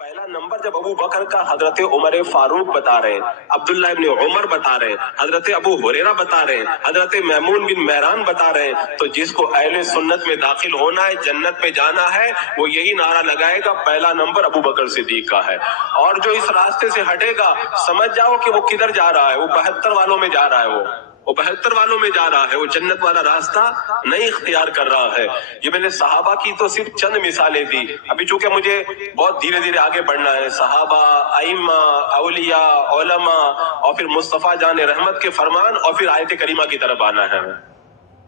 पहला नंबर जब अबू बकर का हजरत उमर फारूक बता रहे हैं, अब्दुल्ला इब्न उमर बता रहे हैं, हजरत अबू हुरैरा बता रहे हैं, हजरत मैमून बिन मेहरान बता रहे हैं, तो जिसको अहले सुन्नत में दाखिल होना है, जन्नत में जाना है, वो यही नारा लगाएगा, पहला नंबर अबू बकर सिद्दीक का है। और जो इस रास्ते से हटेगा, समझ जाओ कि वो किधर जा रहा है, वो 72 वालों में जा रहा है, वो 72 वालों में जा रहा है, वो जन्नत वाला रास्ता नहीं इख्तियार कर रहा है। ये मैंने सहाबा की तो सिर्फ चंद मिसालें दी। अभी चूंकि मुझे बहुत धीरे धीरे आगे बढ़ना है, सहाबा, आइम्मा, औलिया, उलमा और फिर मुस्तफा जान रहमत के फरमान और फिर आयत करीमा की तरफ आना है।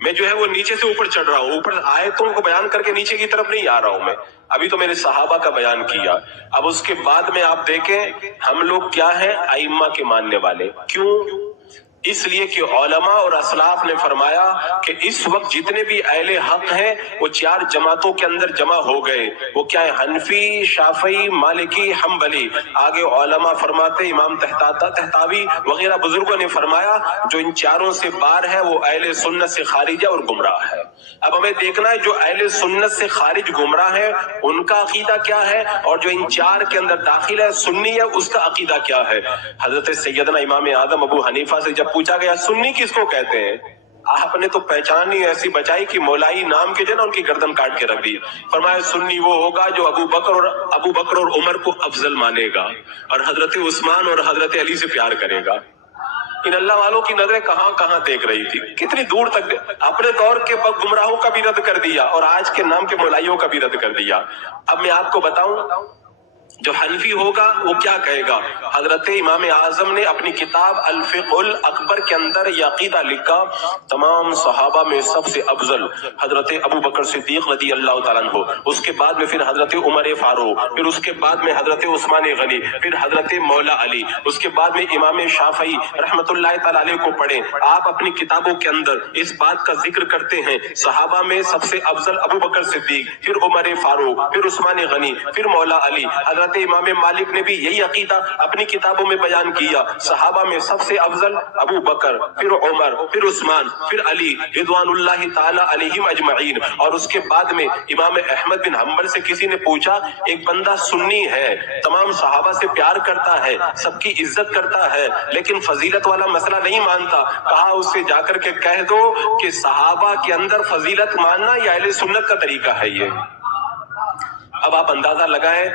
मैं जो है वो नीचे से ऊपर चढ़ रहा हूँ, ऊपर आयतों को बयान करके नीचे की तरफ नहीं आ रहा हूँ मैं। अभी तो मैंने सहाबा का बयान किया, अब उसके बाद में आप देखें हम लोग क्या है, आइम्मा के मानने वाले। क्यों? इसलिए कि उलमा और असलाफ ने फरमाया कि इस वक्त जितने भी अहले हक हैं वो 4 जमातों के अंदर जमा हो गए। वो क्या है? हनफी, शाफी, मालिकी, हम्बली। आगे उलमा फरमाते, इमाम तहतावी वगैरह बुजुर्गों ने फरमाया जो इन चारों से बाहर है वो अहले सुन्नत से खारिज है और गुमराह है। अब हमें देखना है जो अहले सुन्नत से खारिज गुमराह है उनका अकीदा क्या है, और जो इन 4 के अंदर दाखिल है सुन्नी है उसका अकीदा क्या है। हजरत सैयदना इमाम आदम अबू हनीफा से जब पूछा गया सुन्नी किसको कहते हैं, आपने तो पहचान ही ऐसी बचाई कि मौलाई नाम के जो ना उनकी गर्दन काट के रख दी। फरमाया सुन्नी वो होगा जो अबू बकर और उमर को अफजल मानेगा और हजरत उस्मान और हजरत अली से प्यार करेगा। इन अल्लाह वालों की नजरें कहां कहां देख रही थी, कितनी दूर तक। अपने दौर के गुमराहों का भी रद्द कर दिया और आज के नाम के मौलाइयों का भी रद्द कर दिया। अब मैं आपको बताऊं जो हनफी होगा वो क्या कहेगा। हजरत इमाम आजम ने अपनी किताब अल फिक़्हुल अकबर के अंदर यह अकीदा लिखा, तमाम सहाबा में सबसे अफजल हजरत अबू बकर सिद्दीक रज़ी अल्लाह तआला अन्हु, उसके बाद में फिर हजरत उमर फारूक, फिर उसके बाद में हजरत उस्मान गनी, फिर हजरत मौला अली, उसके बाद में इमाम शाफई रहमतुल्लाह तआला अलैह को पढ़े। आप अपनी किताबों के अंदर इस बात का जिक्र करते हैं सहाबा में सबसे अफजल अबू बकर सिद्दीक, फिर उमर फारूक, फिर उस्मान गनी, फिर मौला अली। हजरत इमाम मालिक ने भी यही अकीदा अपनी किताबों में बयान किया, सहाबा में सबसे अफजल अबू बकर, फिर उमर, फिर उस्मान, फिर अली रिज़वानुल्लाहि ताला अलैहिम अजमईन। और उसके बाद में इमाम अहमद बिन हम्बल से किसी ने पूछा, एक बंदा सुन्नी है, तमाम सहाबा से प्यार करता है, सबकी इज्जत करता है, लेकिन फजीलत वाला मसला नहीं मानता। कहा उससे जाकर के कह दो कि सहाबा के अंदर फजीलत मानना या अहले सुन्नत का तरीका है ये। अब आप अंदाजा लगाएं,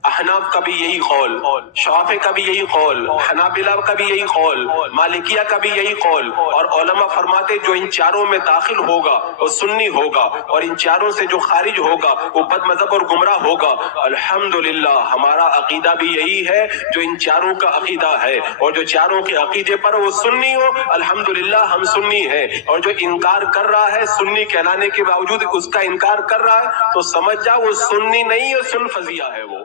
अहनाफ का भी यही कौल, शाफे का भी यही कौल, हनाबिला का भी यही कौल, मालिकिया का भी यही कौल, और उलमा फरमाते जो इन चारों में दाखिल होगा वो सुन्नी होगा और इन चारों से जो खारिज होगा वो बदमज़हब और गुमराह होगा। अल्हम्दुलिल्लाह हमारा अकीदा भी यही है जो इन चारों का अकीदा है, और जो चारों के अकीदे पर वो सुन्नी हो, अल्हम्दुलिल्लाह हम सुन्नी है। और जो इनकार कर रहा है सुन्नी कहलाने के बावजूद उसका इनकार कर रहा है, तो समझ जाओ वो सुन्नी नहीं है, सुन फजिया है वो।